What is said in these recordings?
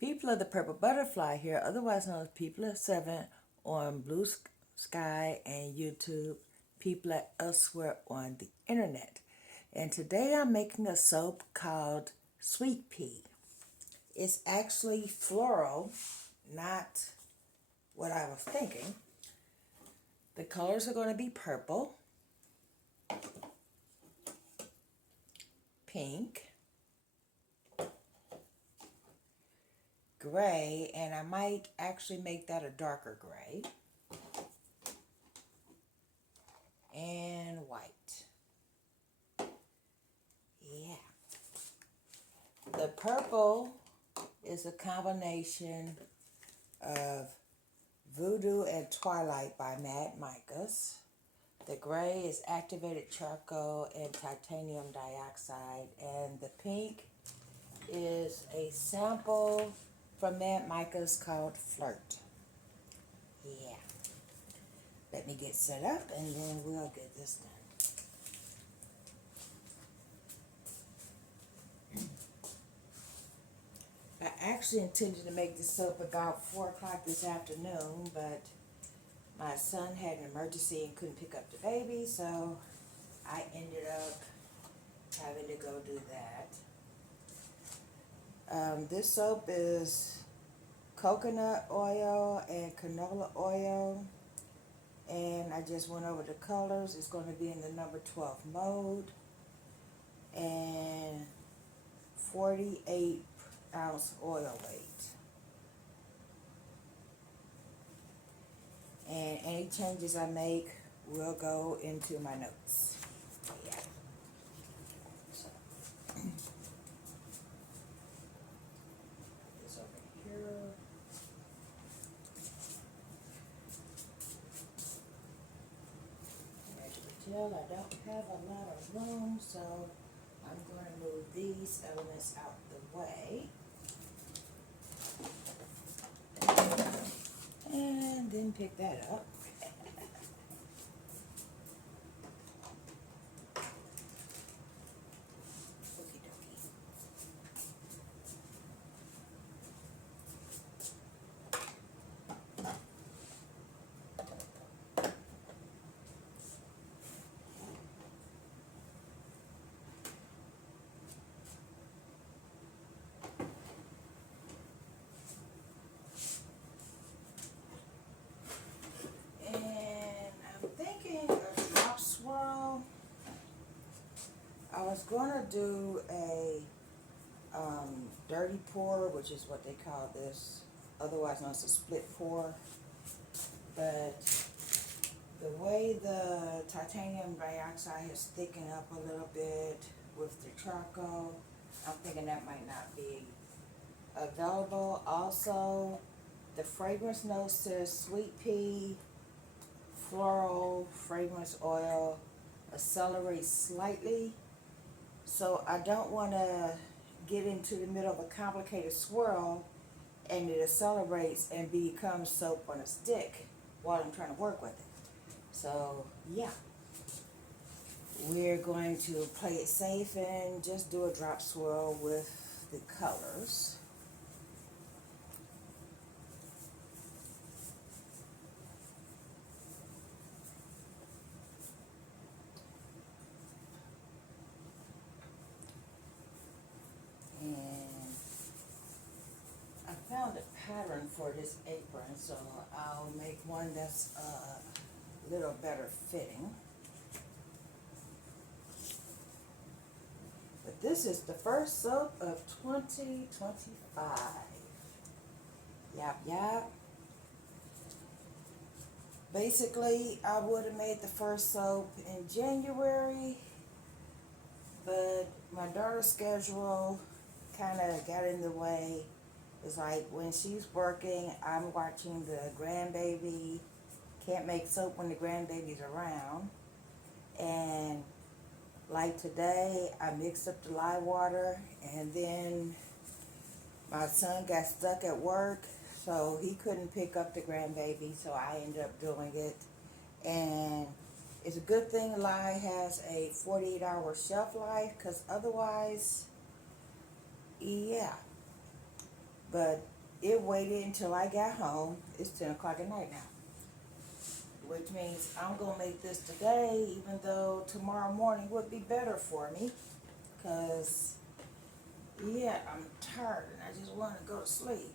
People of the Purple Butterfly here, otherwise known as People of Seven on Blue Sky and YouTube, people at elsewhere on the internet. And today I'm making a soap called Sweet Pea. It's actually floral, not what I was thinking. The colors are going to be purple, pink, gray, and I might actually make that a darker gray, and white. Yeah. The purple is a combination of Voodoo and Twilight by Mad Micas. The gray is activated charcoal and titanium dioxide, and the pink is a sample from Mad Micas called Flirt. Yeah. Let me get set up and then we'll get this done. I actually intended to make this soap about 4 o'clock this afternoon, but my son had an emergency and couldn't pick up the baby, so I ended up having to go do that. This soap is coconut oil and canola oil, and I just went over the colors. It's going to be in the number 12 mode, and 48-ounce oil weight. And any changes I make will go into my notes. Yeah. So, this over here. As you can tell, I don't have a lot of room, so I'm going to move these elements out the way. And then pick that up. Okie dokie. And I'm thinking a drop swirl. I was going to do a dirty pour, which is what they call this, otherwise known as a split pour. But the way the titanium dioxide has thickened up a little bit with the charcoal, I'm thinking that might not be available. Also, the fragrance note says sweet pea, floral, fragrance oil, accelerate slightly. So I don't want to get into the middle of a complicated swirl and it accelerates and becomes soap on a stick while I'm trying to work with it. So yeah, we're going to play it safe and just do a drop swirl with the colors. And I found a pattern for this apron, so I'll make one that's a little better fitting. But this is the first soap of 2025. Yap, yap. Basically, I would have made the first soap in January, but my daughter's schedule kind of got in the way. It's like when she's working, I'm watching the grandbaby. Can't make soap when the grandbaby's around. And like today, I mixed up the lye water, and then my son got stuck at work, so he couldn't pick up the grandbaby, so I ended up doing it. And it's a good thing lye has a 48-hour shelf life, because otherwise, yeah. But it waited until I got home. It's 10 o'clock at night now. Which means I'm going to make this today, even though tomorrow morning would be better for me. Because, yeah, I'm tired and I just want to go to sleep.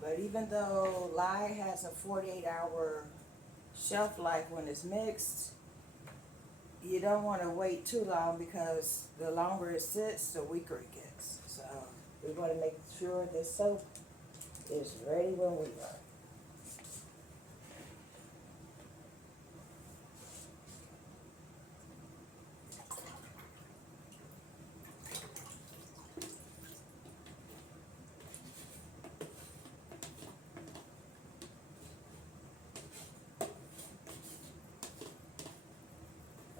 But even though lye has a 48-hour shelf life when it's mixed, you don't want to wait too long because the longer it sits, the weaker it gets. So we want to make sure this soap is ready when we are.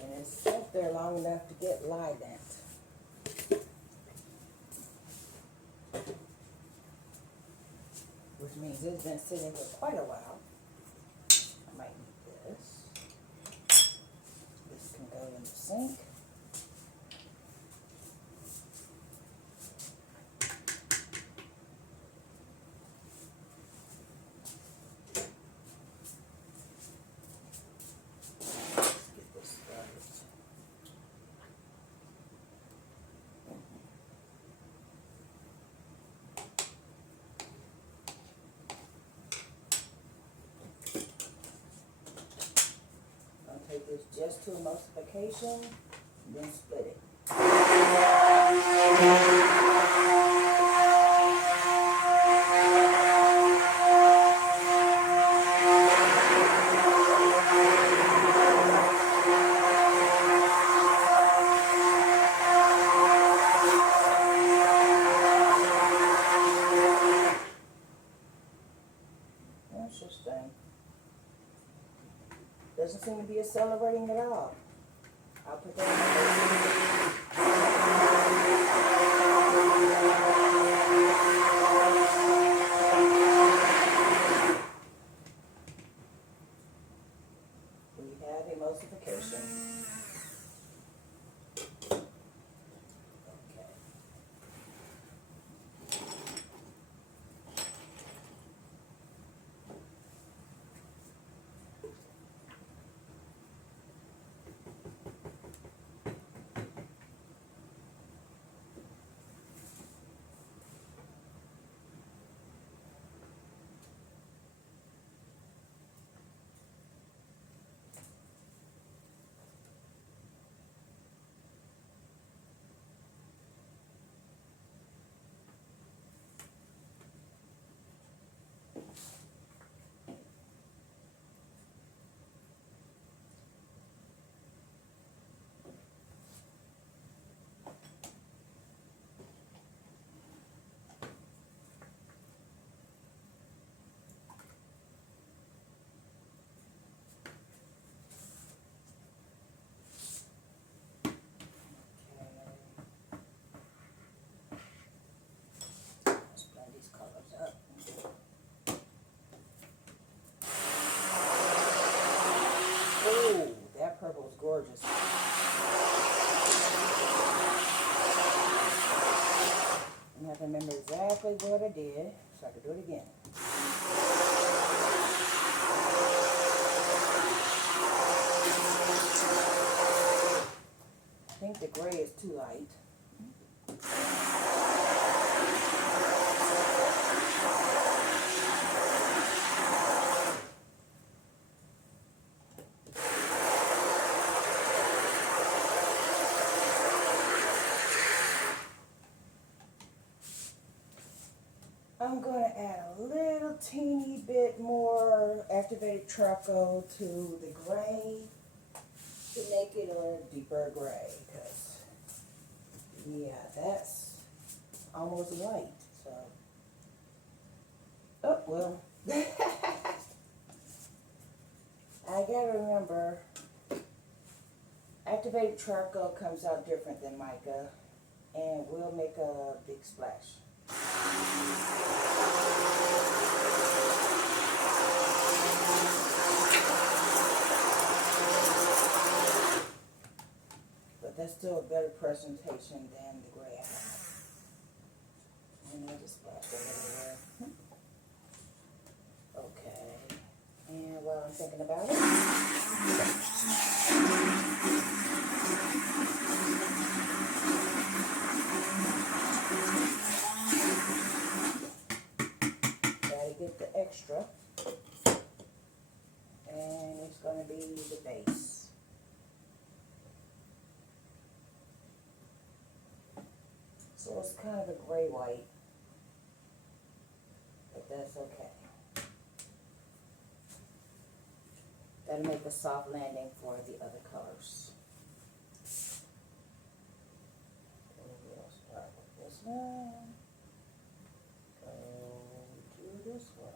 And it's sat there long enough to get lye damp. Which means it's been sitting for quite a while. I might need this. This can go in the sink. Let's get this started. Take this just to emulsification, then split it. Interesting. Doesn't seem to be accelerating at all. I'll put that in. We have emulsification. Okay. Oh, that purple is gorgeous. I have to remember exactly what I did so I can do it again. I think the gray is too light. I'm going to add a little teeny bit more activated charcoal to the gray to make it a deeper gray, because yeah, that's almost white. So, oh well. I gotta remember, activated charcoal comes out different than mica, and will make a big splash. But that's still a better presentation than the gray I have. And I just splashed it everywhere. Okay. And while I'm thinking about it, gotta get the extra. And it's going to be the base. So it's kind of a gray white, but that's okay. That'll make a soft landing for the other colors. We'll start with this one. Go to this one.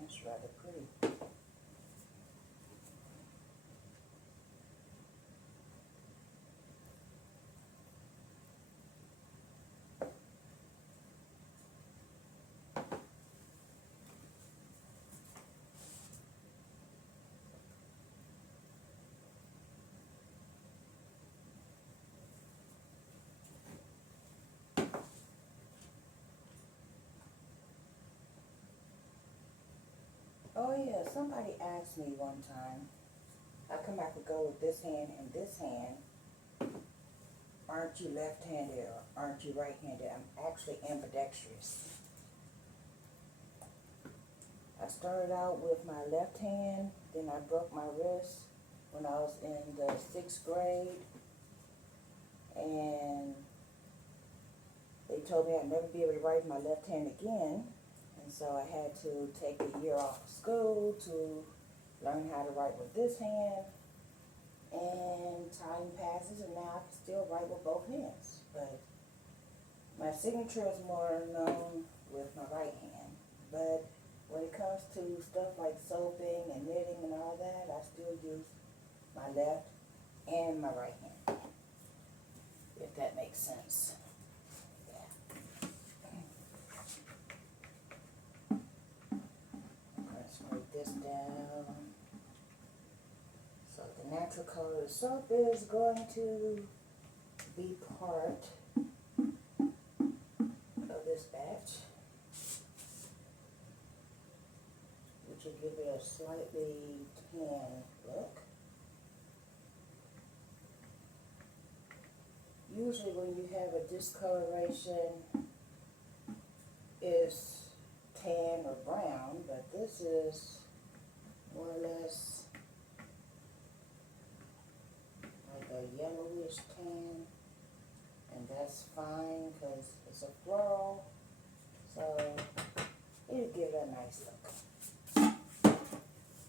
That's rather pretty. Oh yeah, somebody asked me one time, how come I could go with this hand and this hand? Aren't you left-handed or aren't you right-handed? I'm actually ambidextrous. I started out with my left hand, then I broke my wrist when I was in the 6th grade. And they told me I'd never be able to write with my left hand again. And so I had to take a year off of school to learn how to write with this hand. And time passes and now I can still write with both hands. But my signature is more known with my right hand. But when it comes to stuff like soaping and knitting and all that, I still use my left and my right hand. If that makes sense. Scrape this down. So the natural color of the soap is going to be part of this batch, which will give it a slightly tan look. Usually when you have a discoloration, it's tan or brown, but this is more or less like a yellowish tan, and that's fine because it's a floral, so it'll give it a nice look.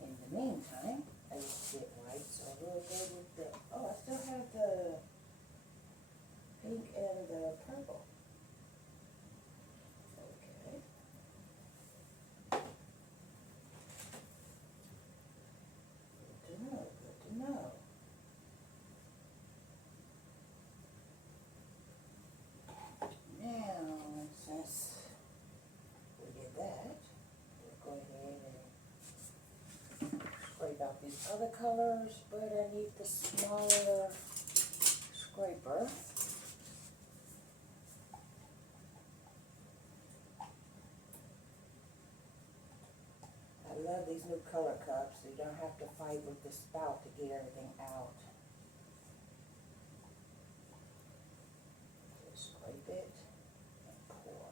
In the meantime, I just get white, so we'll go with the, oh, I still have the pink and the purple. Out these other colors, but I need the smaller scraper. I love these new color cups, so you don't have to fight with the spout to get everything out. Just scrape it and pour.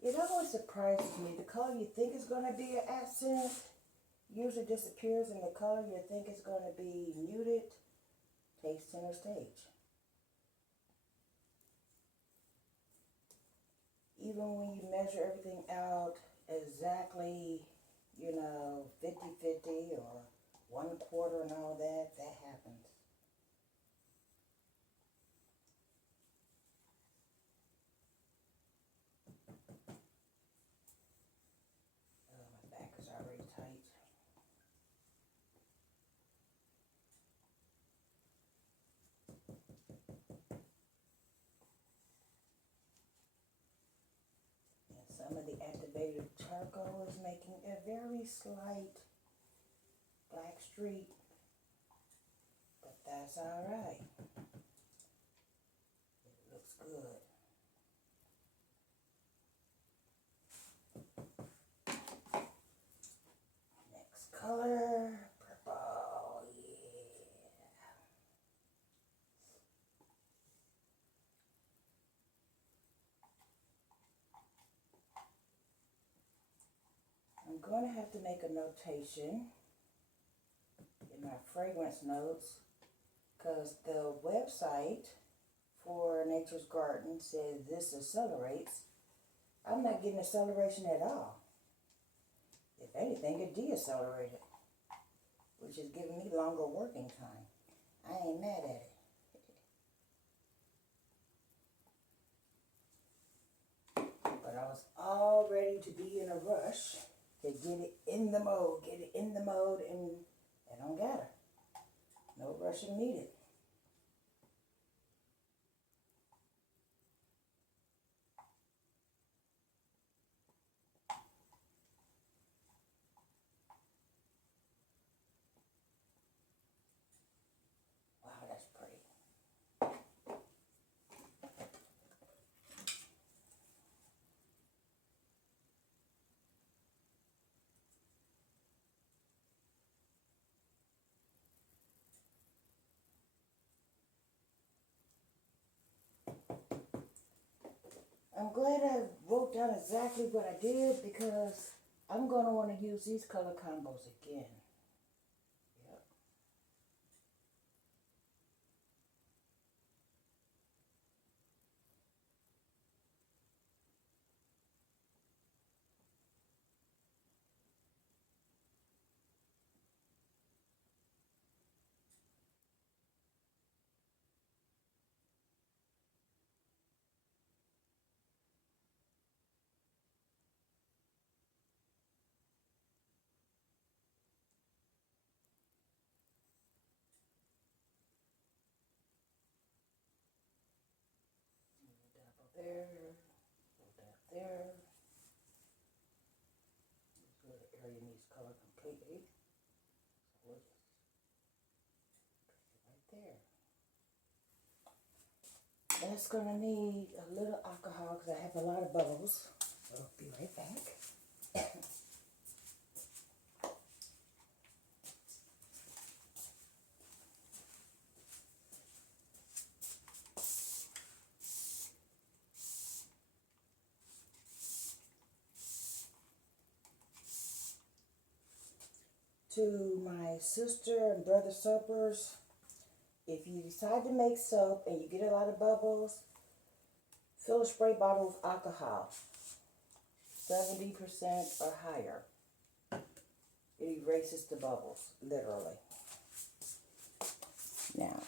It always surprises me. The color you think is going to be an accent usually disappears, and the color you think is going to be muted takes center stage. Even when you measure everything out exactly, 50-50 or 1/4 and all that, that happens. Oh, my back is already tight. And some of the activated charcoal is making a very slight black streak, but that's all right. It looks good. Next color, purple, yeah. I'm going to have to make a notation in my fragrance notes because the website for Nature's Garden says this accelerates. I'm not getting acceleration at all. If anything, it deaccelerated, which is giving me longer working time. I ain't mad at it. But I was all ready to be in a rush to get it in the mode, and I don't got her. No rushing needed. Wow, that's pretty. I'm glad I wrote down exactly what I did because I'm going to want to use these color combos again. Yep. Double there, little dab there. This little area needs color completely. So we'll just right there. That's going to need a little alcohol because I have a lot of bubbles. So I'll be right back. To my sister and brother soapers, if you decide to make soap and you get a lot of bubbles, fill a spray bottle with alcohol, 70% or higher. It erases the bubbles, literally. Now,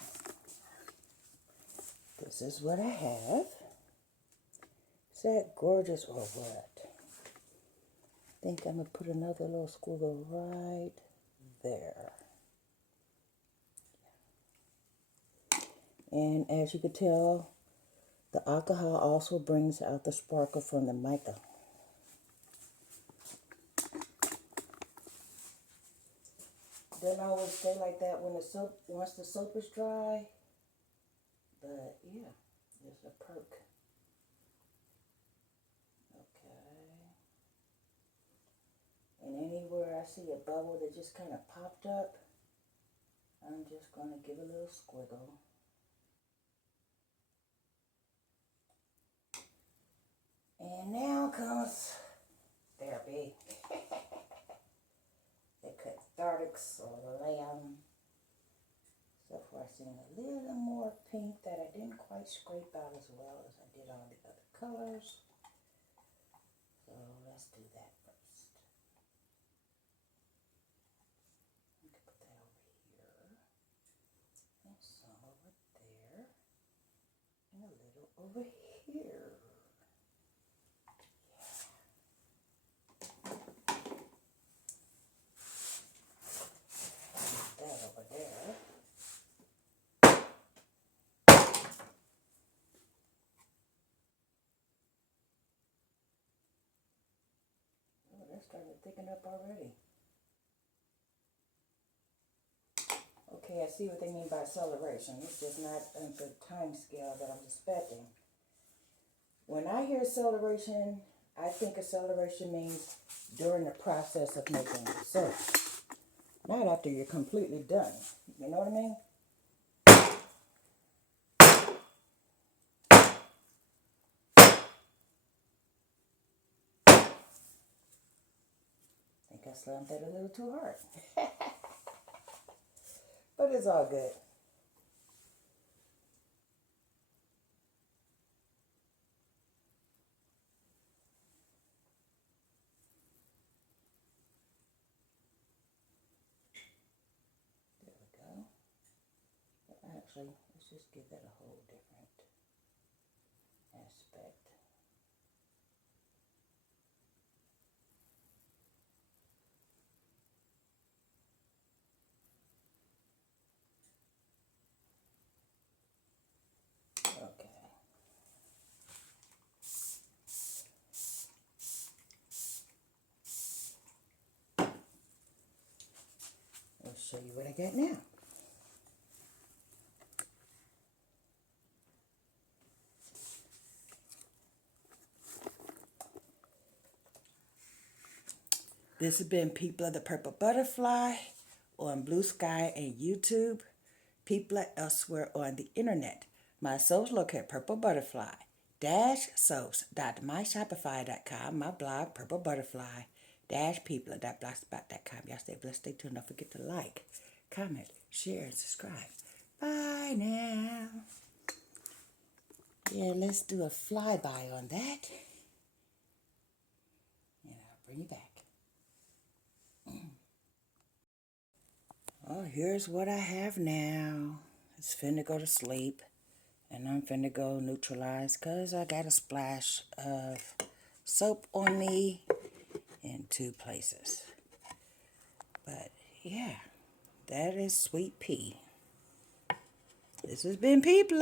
this is what I have. Is that gorgeous or what? I think I'm going to put another little squiggle right there. And as you can tell, the alcohol also brings out the sparkle from the mica. Doesn't always stay like that when the soap, once the soap is dry. But yeah, there's a perk. Okay. And anywhere I see a bubble that just kind of popped up, I'm just going to give a little squiggle. And now comes therapy. The cathartics or lamb. So far I've seen a little more pink that I didn't quite scrape out as well as I did on the other colors. So let's do that first. I can put that over here. And some over there. And a little over here. That over there. Oh, that's starting to thicken up already. Okay, I see what they mean by acceleration. It's just not on the time scale that I'm expecting. When I hear acceleration, I think acceleration means during the process of making the soap. Not after you're completely done. You know what I mean? I think I slammed that a little too hard. But it's all good. There we go. But actually, let's just give that a whole different aspect. Okay. I'll show you what I got now. This has been People of the Purple Butterfly on Blue Sky and YouTube. People elsewhere on the internet. My soaps located Purple Butterfly soaps.myshopify.com. My blog Purple Butterfly people.blogspot.com. Y'all stay blessed, stay tuned. Don't forget to like, comment, share, and subscribe. Bye now. Yeah, let's do a flyby on that. And I'll bring you back. Oh, here's what I have now. It's finna go to sleep. And I'm finna go neutralize because I got a splash of soap on me in 2 places. But yeah, that is Sweet Pea. This has been People.